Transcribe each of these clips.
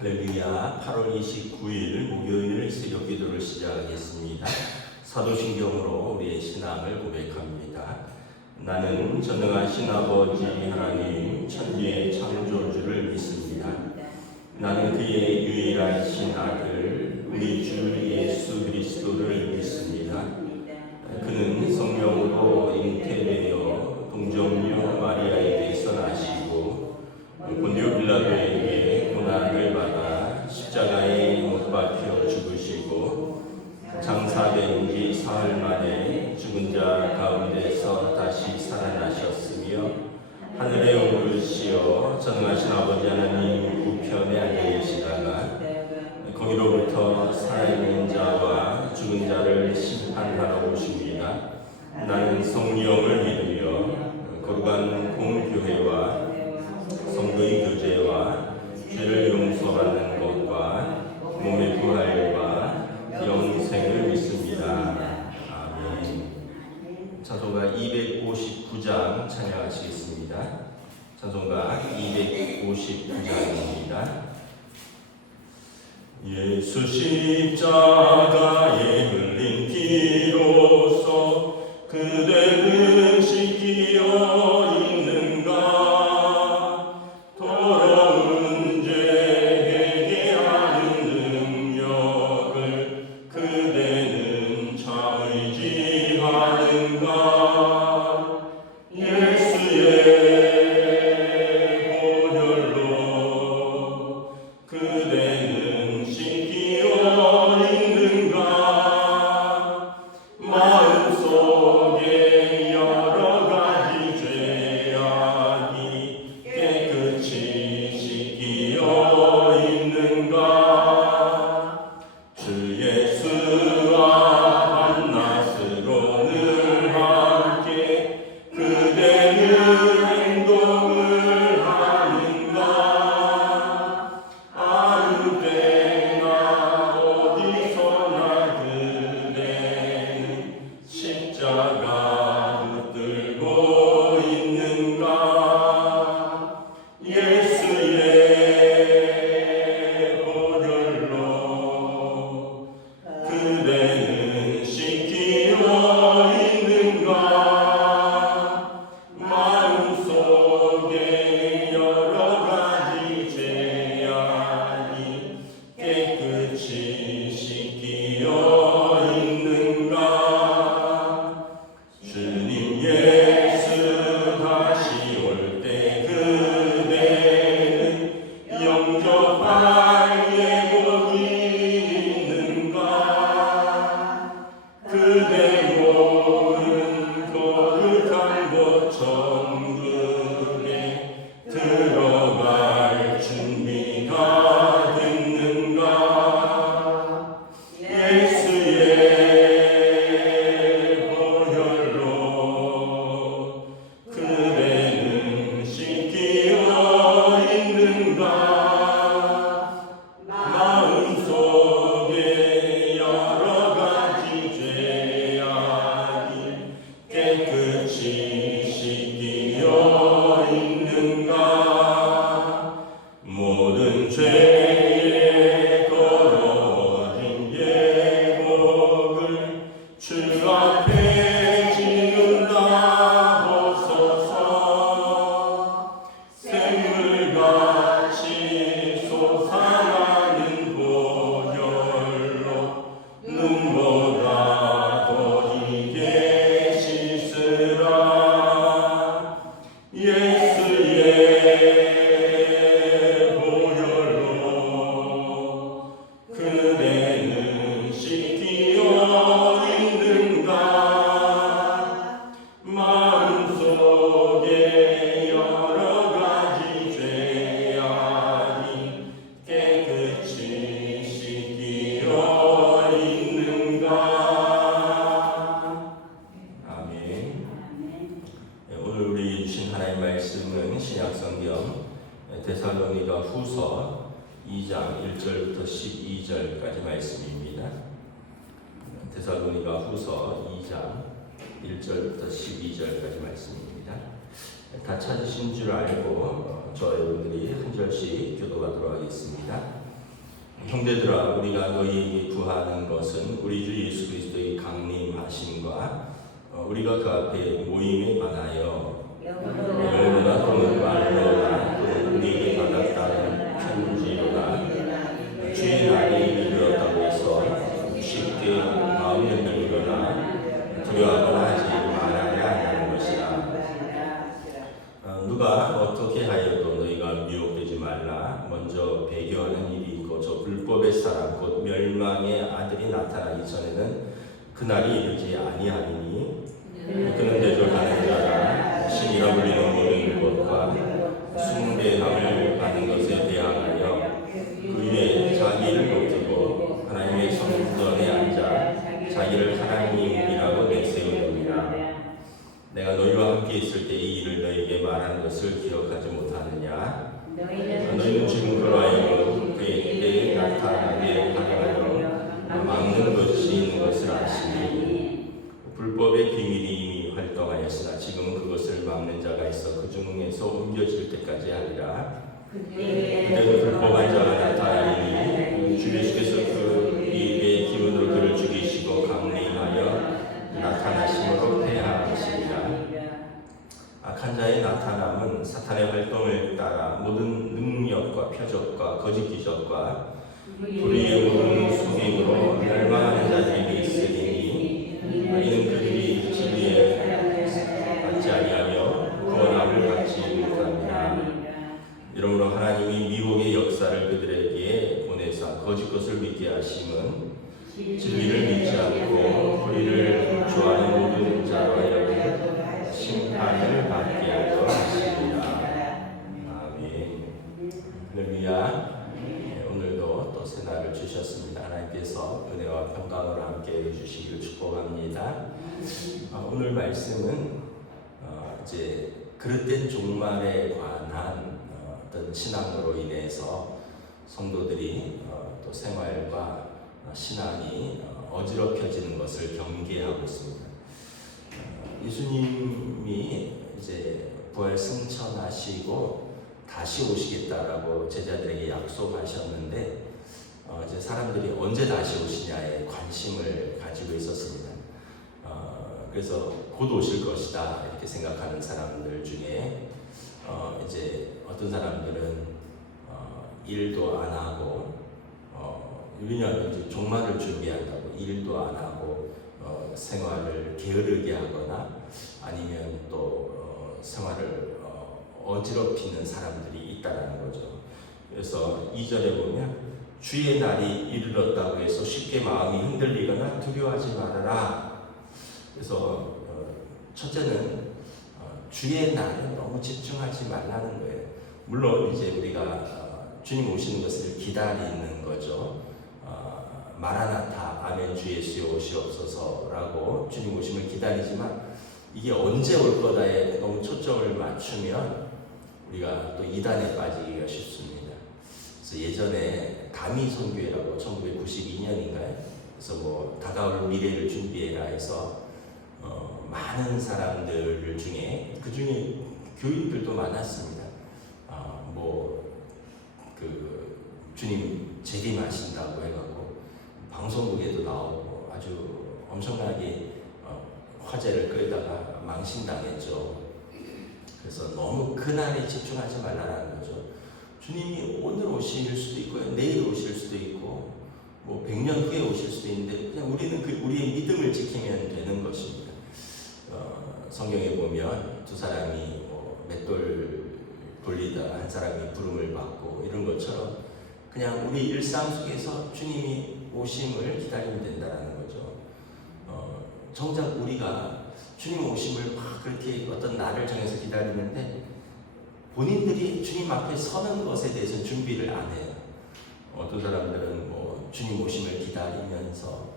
할렐루야. 8월 29일 목요일 새벽 기도를 시작하겠습니다. 사도신경으로 우리의 신앙을 고백합니다. 나는 전능하신 아버지 하나님 천지의 창조주를 믿습니다. 나는 그의 유일하신 아들 우리 주 예수 그리스도를 믿습니다. 그는 성령으로 잉태되어 동정녀 마리아에게서 나시고 본디오 빌라도에게 고난을 받아 십자가에 못 박혀 죽으시고 장사된 지 사흘 만에 죽은 자 가운데서 다시 살아나셨으며 하늘에 오르시어 전능하신 아버지 하나님 우편에 앉아 계시다가 거기로부터 살아있는 자와 죽은 자를 심판하러 오십니다. 나는 성령을 믿으며 거룩한 공교회와 성도의 교제와 죄를 용서받는 것과 몸의 부활과 영생을 믿습니다. 아멘. 찬송가 259장 찬양하시겠습니다. 찬송가 259장입니다. 예수 십자가에 흘린 피로써 그대는 씻기어 있는가 더러운 죄 회개하는 능력을 그대는 참 의지하는가 예수의 보혈로 그대는 씻기어 있는가 마음속에 여러 가지 죄악이 깨끗이 씻기어 있는가 주 예수와 한낮으로 늘 함께 그대는 행동을 하는가 아무 때나 어디서나 그대는 십자가 붙들고 있는가 예수의 보혈로 그대는 씻기어 있는가 마음속에 여러 가지 죄악이 깨끗이 씻기어 있는가 주님 예수 다시 올 때 그대는 영접할 예복이 있는가 그대 몸은 거룩한 곳 천국에 들어갈 준비가 됐는가 예수의 보혈로 그대는 씻기어 있는가 마음속에 여러 가지 죄악이 깨끗이 씻기어 있는가 모든 죄에 더러워진 예복을 주 앞에 지은다 벗어서 샘물같이 솟아나는 보혈로 눈보다 더 희게 씻으라 예수의 보혈로 그대는 씻기어 있는가 마음속에 여러 가지 죄악이 깨끗이 씻기어 있는가 아멘. 오늘 우리 주신 하나님의 말씀은 신약성경 데살로니가 후서 2장 1절부터 12절까지 말씀입니다. 데살로니가 후서 2장 1절부터 12절까지 말씀입니다. 다 찾으신 줄 알고 저 여러분들이 한 절씩 교도하도록 하겠습니다. 형제들아 우리가 너희에게 구하는 것은 우리 주 예수 그리스도의 강림하심과 우리가 그 앞에 모임에 관하여 영으로나 또는 말로나 또는 우리에게 받았다는 편지로나 주의 날이 이르렀다고 해서 쉽게 마음에 들거나 두려워하거나 하지 말아야 하는 것이라. 누가 어떻게 하여도 너희가 미혹되지 말라. 먼저 배교하는 일이 있고 저 불법의 사람 곧 멸망의 아들이 나타나기 전에는 그날이 이르지 아니하리니 그는 대적하는 자라 신이라 불리는 모든 것과 숭배함을 받는 것에 대항하여 그 위에 자기를 높이고 하나님의 성전에 앉아 자기를 하나님이라고 내세우느니라. 내가 너희와 함께 있을 때 이 일을 너희에게 말한 것을 기억하지 못하느냐. 너희는 지금 그로 하여금 그의 때에 나타나게 하여 막는 것이 있는 것을 아시니 불법의 비밀이 이미 활동하였으나 지금은 그것을 막는 자가 있어 그 중에서 옮겨질 때까지 하리라. 그때는 불법한 자가 나타나리니 주 예수께서 그 입의 기운으로 그를 죽이시고 강림하여 나타나심으로 패하시리라. 악한 자의 나타남은 사탄의 활동을 따라 모든 능력과 표적과 거짓 기적과 불의의 모든 속임으로 멸망하는 자들에게 있으리니 이는 그들이 진리에 받지 아니하며 구원함을 받지 못합니다. 이러므로 하나님이 미혹의 역사를 그들에게 보내사 거짓 것을 믿게 하심은 진리를 믿지 않고 불의를 좋아하는 모든 자로 하여금 심판을 받게 하려 하십니다. 아멘. 할렐루야. 오늘도 또 새 날을 주셨습니다. 하나님께서 은혜와 평강으로 함께 해주시기를 축복합니다. 오늘 말씀은 이제 그릇된 종말에 관한 어떤 신앙으로 인해서 성도들이 또 생활과 신앙이 어지럽혀지는 것을 경계하고 있습니다. 예수님이 이제 부활 승천하시고 다시 오시겠다라고 제자들에게 약속하셨는데 이제 사람들이 언제 다시 오시냐에 관심을 가지고 있었습니다. 그래서 곧 오실 것이다 이렇게 생각하는 사람들 중에 이제 어떤 사람들은 일도 안 하고 왜냐하면 이제 종말을 준비한다고 일도 안 하고 생활을 게으르게 하거나 아니면 또 생활을 어지럽히는 사람들이 있다라는 거죠. 그래서 2절에 보면 주의 날이 이르렀다고 해서 쉽게 마음이 흔들리거나 두려워하지 말아라. 그래서 첫째는 주의 날에 너무 집중하지 말라는 거예요. 물론 이제 우리가 주님 오시는 것을 기다리는 거죠. 마라나타 아멘 주 예수여 오시옵소서라고 주님 오심을 기다리지만 이게 언제 올 거다에 너무 초점을 맞추면 우리가 또 이단에 빠지기가 쉽습니다. 그래서 예전에 다미 선교회라고 1992년인가요? 그래서 뭐 다가올 미래를 준비해라 해서 많은 사람들 중에 그 중에 교인들도 많았습니다. 주님 재림하신다고 해갖고 방송국에도 나오고 아주 엄청나게 화제를 끌다가 망신당했죠. 그래서 너무 그날에 집중하지 말라는 거죠. 주님이 오늘 오실 수도 있고 내일 오실 수도 있고 뭐 100년 후에 오실 수도 있는데 그냥 우리는 우리의 믿음을 지키면 되는 것입니다. 성경에 보면 두 사람이 맷돌 돌리다 한 사람이 부름을 받고 이런 것처럼 그냥 우리 일상 속에서 주님이 오심을 기다리면 된다는 거죠. 정작 우리가 주님 오심을 막 그렇게 어떤 날을 정해서 기다리는데 본인들이 주님 앞에 서는 것에 대해서는 준비를 안 해요. 어떤 사람들은 뭐 주님 오심을 기다리면서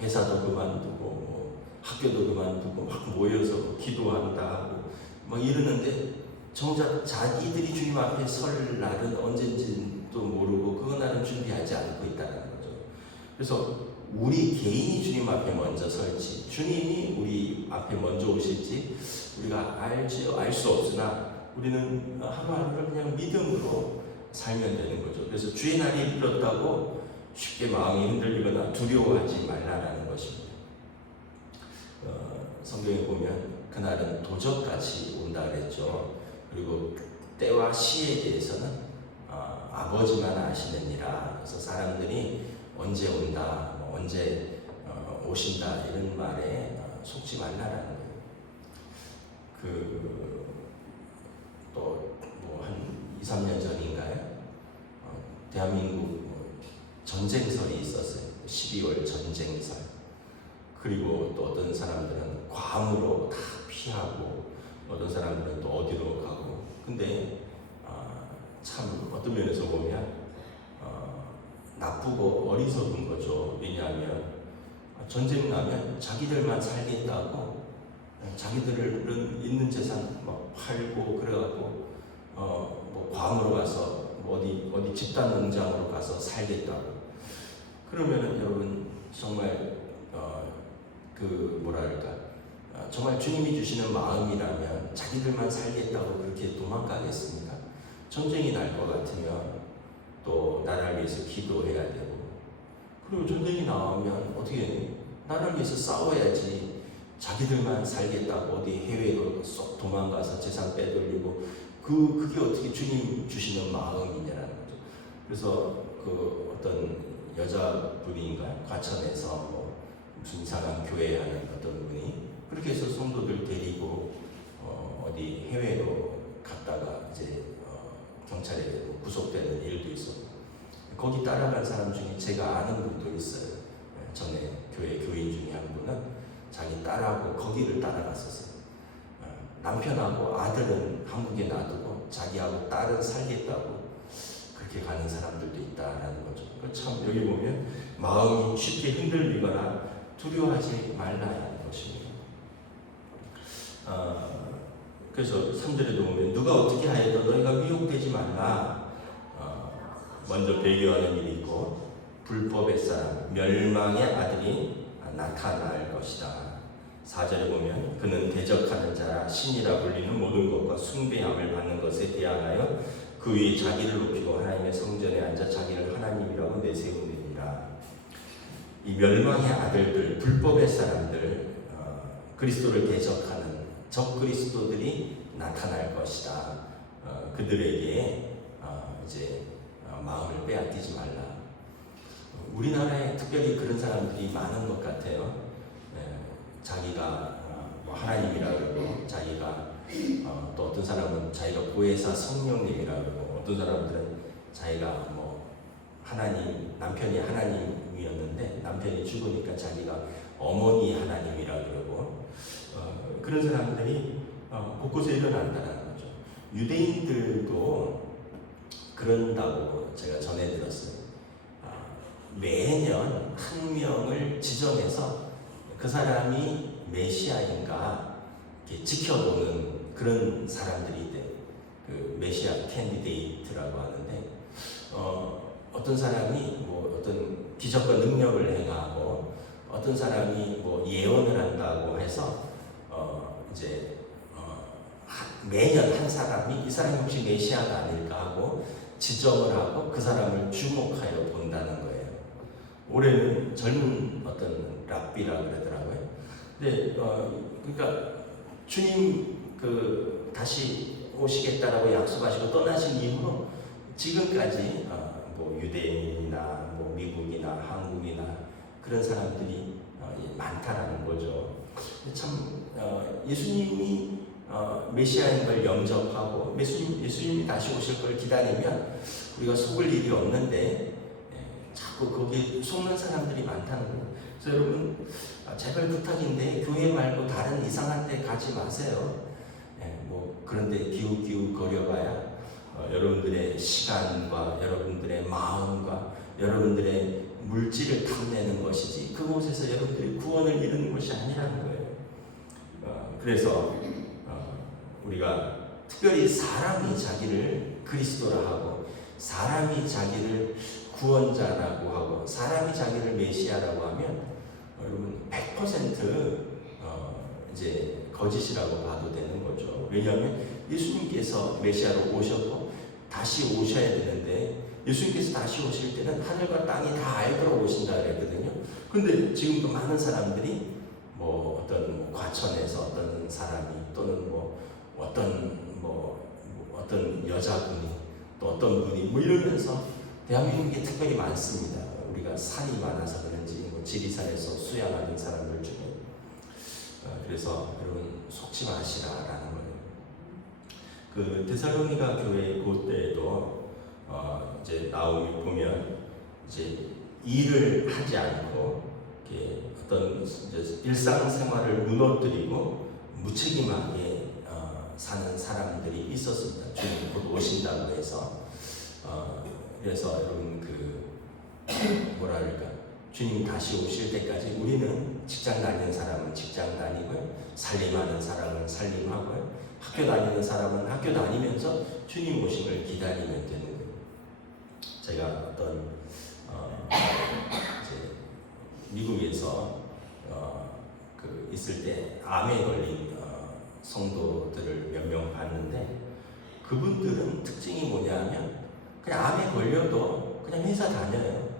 회사도 그만두고 학교도 그만두고 막 모여서 기도한다 하고 막 이러는데 정작 자기들이 주님 앞에 설 날은 언젠지도 모르고 그 날은 준비하지 않고 있다는 거죠. 그래서 우리 개인이 주님 앞에 먼저 설지 주님이 우리 앞에 먼저 오실지 우리가 알 수 없으나 우리는 하루하루를 그냥 믿음으로 살면 되는 거죠. 그래서 주의 날이 이르렀다고 쉽게 마음이 흔들리거나 두려워하지 말라라는 것입니다. 성경에 보면 그날은 도적같이 온다 그랬죠. 그리고 때와 시에 대해서는 아버지만 아시느니라. 그래서 사람들이 언제 온다, 언제 오신다 이런 말에 속지 말라라는 거예요. 또 뭐 한 2, 3년 전인가요? 대한민국 전쟁설이 있었어요. 12월 전쟁설. 그리고 또 어떤 사람들은 괌으로 다 피하고 어떤 사람들은 또 어디로 가고. 근데 참 어떤 면에서 보면 나쁘고 어리석은 거죠. 왜냐하면 전쟁 나면 자기들만 살겠다고 자기들은 있는 재산 막 팔고 그래갖고 뭐 괌으로 가서 어디 집단 농장으로 가서 살겠다고. 그러면은 여러분 정말 정말 주님이 주시는 마음이라면 자기들만 살겠다고 그렇게 도망가겠습니까? 전쟁이 날 것 같으면 또 나라를 위해서 기도해야 되고, 그리고 전쟁이 나오면 어떻게 해요? 나라를 위해서 싸워야지. 자기들만 살겠다고 어디 해외로 쏙 도망가서 재산 빼돌리고 그게 어떻게 주님 주시는 마음이냐라는 거죠. 그래서 어떤 여자분인가요? 과천에서 무슨 이상한 교회 하는 어떤 분이 그렇게 해서 성도들 데리고 어디 해외로 갔다가 이제 경찰에 구속되는 일도 있었고, 거기 따라간 사람 중에 제가 아는 분도 있어요. 전에 교회 교인 중에 한 분은 자기 딸하고 거기를 따라갔었어요. 남편하고 아들은 한국에 놔두고 자기하고 딸은 살겠다고 그렇게 가는 사람들도 있다라는 거죠. 참 여기 보면 마음이 쉽게 흔들리거나 두려워하지 말라는 것입니다. 그래서 3절에도 보면 누가 어떻게 하여도 너희가 미혹되지 말라. 먼저 배교하는 일이 있고 불법의 사람, 멸망의 아들이 나타날 것이다. 4절에 보면 그는 대적하는 자라 신이라 불리는 모든 것과 숭배함을 받는 것에 대하여 그 위에 자기를 높이고 하나님의 성전에 앉아 자기를 하나님이라고 내세우느니라. 이 멸망의 아들들, 불법의 사람들, 그리스도를 대적하는 적 그리스도들이 나타날 것이다. 그들에게 이제 마음을 빼앗기지 말라. 우리나라에 특별히 그런 사람들이 많은 것 같아요. 자기가 뭐 하나님이라 그러고, 자기가 또 어떤 사람은 자기가 보혜사 성령님이라 그러고, 어떤 사람들은 자기가 뭐 남편이 하나님이었는데 남편이 죽으니까 자기가 어머니 하나님이라 그러고, 그런 사람들이 곳곳에 일어난다는 거죠. 유대인들도 그런다고 제가 전해 들었어요. 매년 한 명을 지정해서 그 사람이 메시아인가 이렇게 지켜보는 그런 사람들이 있대요. 그 메시아 캔디데이트라고 하는데, 어떤 사람이 뭐 어떤 기적과 능력을 행하고, 어떤 사람이 뭐 예언을 한다고 해서 이제 매년 한 사람이 이 사람이 혹시 메시아가 아닐까 하고 지정을 하고 그 사람을 주목하여 본다는 거예요. 올해는 젊은 어떤 랍비라고 그러더라고요. 근데 그러니까 주님 다시 오시겠다라고 약속하시고 떠나신 이후로 지금까지 뭐 유대인이나 뭐 미국이나 한국이나 그런 사람들이 많다라는 거죠. 참 예수님이 메시아인 걸 영접하고 예수님이 다시 오실 걸 기다리면 우리가 속을 일이 없는데 자꾸 거기에 속는 사람들이 많다는 거예요. 그래서 여러분 제발 부탁인데 교회 말고 다른 이상한 데 가지 마세요. 뭐 그런데 기웃기웃 거려봐야 여러분들의 시간과 여러분들의 마음과 여러분들의 물질을 탐내는 것이지 그곳에서 여러분들이 구원을 이루는 것이 아니라는 거예요. 그래서 우리가 특별히 사람이 자기를 그리스도라 하고, 사람이 자기를 구원자라고 하고, 사람이 자기를 메시아라고 하면 여러분 100% 이제 거짓이라고 봐도 되는 거죠. 왜냐하면 예수님께서 메시아로 오셨고 다시 오셔야 되는데 예수님께서 다시 오실 때는 하늘과 땅이 다 알도록 오신다 그랬거든요. 그런데 지금도 많은 사람들이 뭐 어떤 과천에서 어떤 사람이 또는 뭐 어떤 여자분이 또 어떤 분이 뭐 이러면서 대한민국에 특별히 많습니다. 우리가 산이 많아서 그런지 뭐 지리산에서 수양하는 사람들 중에 그래서 여러분 속지 마시라라는 거예요. 그 데살로니가 교회 그때에도 이제 나오면 보면 이제 일을 하지 않고 이렇게 어떤 이제 일상생활을 무너뜨리고 무책임하게 사는 사람들이 있었습니다. 주님 곧 오신다고 해서 그래서 여러분 뭐랄까 주님 다시 오실 때까지 우리는 직장 다니는 사람은 직장 다니고요, 살림하는 사람은 살림하고요, 학교 다니는 사람은 학교 다니면서 주님 오심을 기다리면 되는 거예요. 제가 어떤 이제 미국에서 있을 때 암에 걸린 성도들을 몇 명 봤는데 그분들은 특징이 뭐냐면 그냥 암에 걸려도 그냥 회사 다녀요.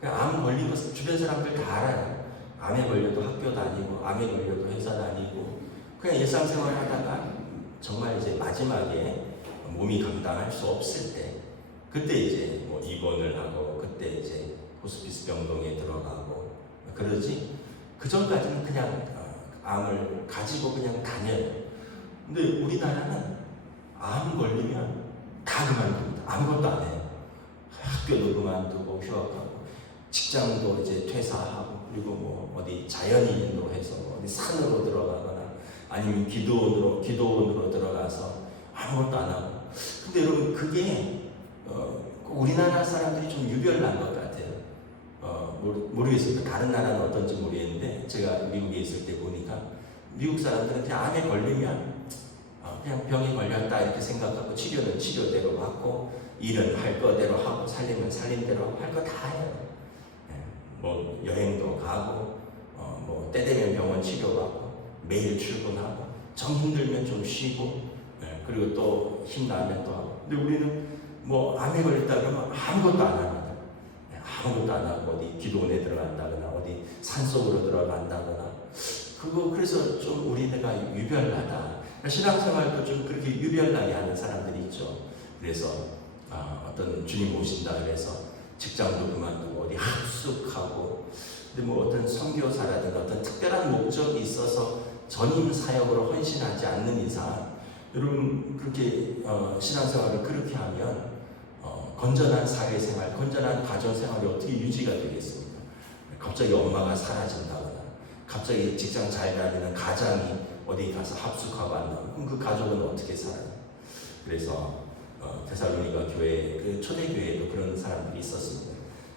그냥 암 걸린 것 주변 사람들 다 알아요. 암에 걸려도 학교 다니고 암에 걸려도 회사 다니고 그냥 일상생활 하다가 정말 이제 마지막에 몸이 감당할 수 없을 때 그때 이제 뭐 입원을 하고 그때 이제 호스피스 병동에 들어가고 그러지 그 전까지는 그냥 암을 가지고 그냥 다녀요. 근데 우리나라는 암 걸리면 다 그만둡니다. 아무것도 안 해요. 학교도 그만두고 휴학하고 직장도 이제 퇴사하고 그리고 뭐 어디 자연인으로 해서 어디 산으로 들어가거나 아니면 기도원으로 들어가서 아무것도 안 하고. 근데 여러분 그게 우리나라 사람들이 좀 유별난 것 같아요. 모르겠어요. 다른 나라는 어떤지 모르겠는데 제가 미국에 있을 때 보니까 미국 사람들은 그냥 암에 걸리면 그냥 병에 걸렸다 이렇게 생각하고 치료는 치료대로 받고 일은 할 거대로 하고 살림은 살림대로 하고 할 거 다 해요. 뭐 여행도 가고 뭐 때 되면 병원 치료받고 매일 출근하고 정 힘들면 좀 쉬고 그리고 또 힘나면 또 하고. 근데 우리는 뭐 암에 걸렸다 그러면 아무것도 안 합니다. 아무것도 안 하고 어디 기도원에 들어간다거나 어디 산속으로 들어간다거나 그래서 좀 우리네가 유별나다. 신앙생활도 좀 그렇게 유별나게 하는 사람들이 있죠. 그래서 어떤 주님 오신다 그래서 직장도 그만두고 어디 합숙하고 근데 뭐 어떤 선교사라든가 어떤 특별한 목적이 있어서 전임 사역으로 헌신하지 않는 이상 여러분 그렇게 신앙생활을 그렇게 하면 건전한 사회생활, 건전한 가정생활이 어떻게 유지가 되겠습니까? 갑자기 엄마가 사라진다거나 갑자기 직장 잘 다니는 가장이 어디 가서 합숙하고 한다면 그럼 그 가족은 어떻게 살아요? 그래서 데살로니가 교회 그 초대교회에도 그런 사람들이 있었습니다.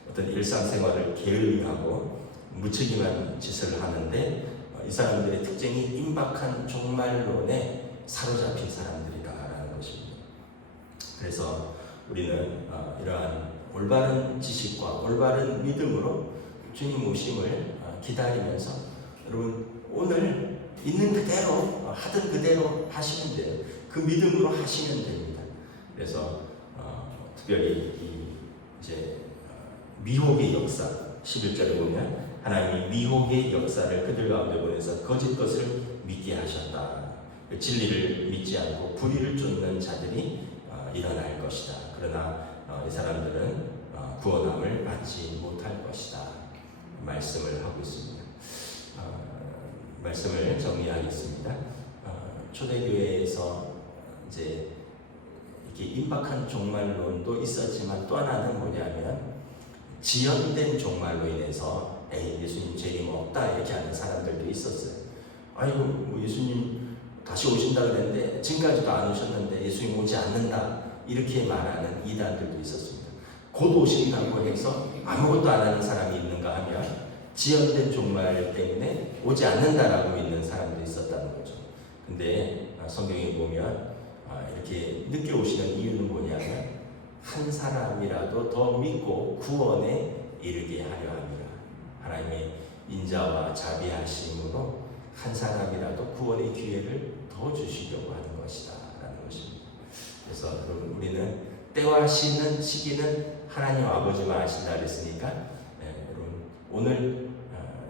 어떤 일상생활을 게을리하고 무책임한 짓을 하는데 이 사람들의 특징이 임박한 종말론에 사로잡힌 사람들이다라는 것입니다. 그래서 우리는 이러한 올바른 지식과 올바른 믿음으로 주님 오심을 기다리면서 여러분 오늘 있는 그대로 하던 그대로 하시면 돼요. 그 믿음으로 하시면 됩니다. 그래서 특별히 이제 미혹의 역사 11절에 보면 하나님이 미혹의 역사를 그들 가운데 보내서 거짓 것을 믿게 하셨다. 진리를 믿지 않고 불의를 쫓는 자들이 일어날 것이다. 그러나 이 사람들은 구원함을 받지 못할 것이다. 말씀을 하고 있습니다. 말씀을 정리하겠습니다. 초대교회에서 이제 이렇게 임박한 종말론도 있었지만 또 하나는 뭐냐면 지연된 종말로 인해서 예수님 재림 없다 이렇게 하는 사람들도 있었어요. 아이고 뭐 예수님 다시 오신다 그랬는데 지금까지도 안 오셨는데 예수님 오지 않는다 이렇게 말하는 이단들도 있었습니다. 곧 오신다고 해서 아무것도 안 하는 사람이 있는가 하면 지연된 종말 때문에 오지 않는다라고 믿는 사람들이 있었다는 거죠. 근데 성경에 보면 이렇게 늦게 오시는 이유는 뭐냐면 한 사람이라도 더 믿고 구원에 이르게 하려 합니다. 하나님의 인자와 자비하심으로 한 사람이라도 구원의 기회를 더 주시려고 하는 것이다 라는 것입니다. 그래서 여러분 우리는 때와 시기는 하나님 아버지만 아신다 그랬으니까 여러분 오늘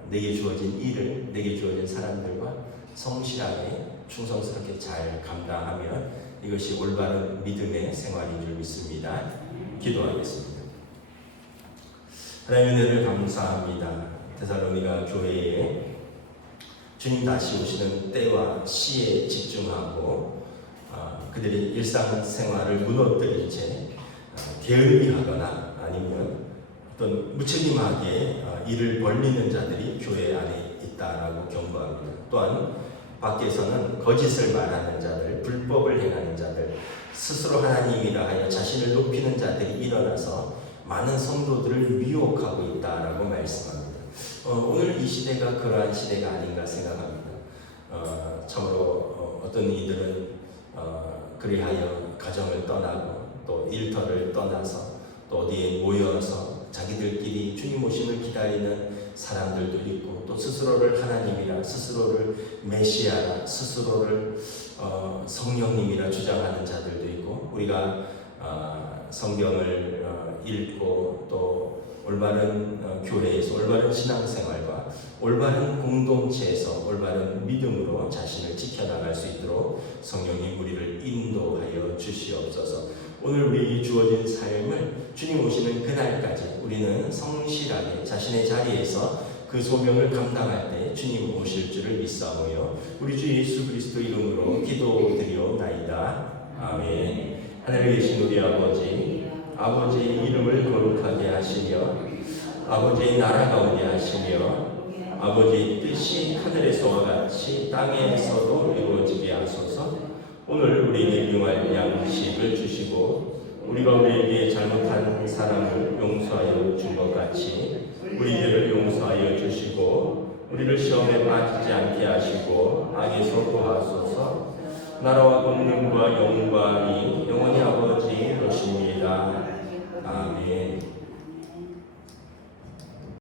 내게 주어진 일을 내게 주어진 사람들과 성실하게 충성스럽게 잘 감당하면 이것이 올바른 믿음의 생활인 줄 믿습니다. 기도하겠습니다. 하나님의 은혜를 감사합니다. 데살로니가 교회에 주님 다시 오시는 때와 시에 집중하고 그들이 일상생활을 무너뜨린 채 게을리하거나 아니면 어떤 무책임하게 일을 벌리는 자들이 교회 안에 있다라고 경고합니다. 또한 밖에서는 거짓을 말하는 자들, 불법을 행하는 자들, 스스로 하나님이라 하여 자신을 높이는 자들이 일어나서 많은 성도들을 미혹하고 있다라고 말씀합니다. 오늘 이 시대가 그러한 시대가 아닌가 생각합니다. 참으로 어떤 이들은 그리하여 가정을 떠나고 또 일터를 떠나서 또 어디에 모여서 자기들끼리 주님 오심을 기다리는 사람들도 있고 또 스스로를 하나님이라 스스로를 메시아라 스스로를 성령님이라 주장하는 자들도 있고 우리가 성경을 읽고 또 올바른 교회에서 올바른 신앙생활과 올바른 공동체에서 올바른 믿음으로 자신을 지켜나갈 수 있도록 성령님 우리를 인도하여 주시옵소서. 오늘 우리에게 주어진 삶을 주님 오시는 그날까지 우리는 성실하게 자신의 자리에서 그 소명을 감당할 때 주님 오실 줄을 믿사오며 우리 주 예수 그리스도 이름으로 기도드리옵나이다. 아멘. 하늘에 계신 우리 아버지의 이름을 거룩하게 하시며 아버지의 나라가 오게 하시며 아버지의 뜻이 하늘에서와 같이 땅에서도 이루어지게 하소서. 오늘 우리에게 용할 양식을 주시고 우리가 우리에게 잘못한 사람을 용서하여 준 것 같이 우리 죄를 용서하여 주시고 우리를 시험에 빠지지 않게 하시고 악에서 구하소서. 나라와 권능과 영광이 영원히 아버지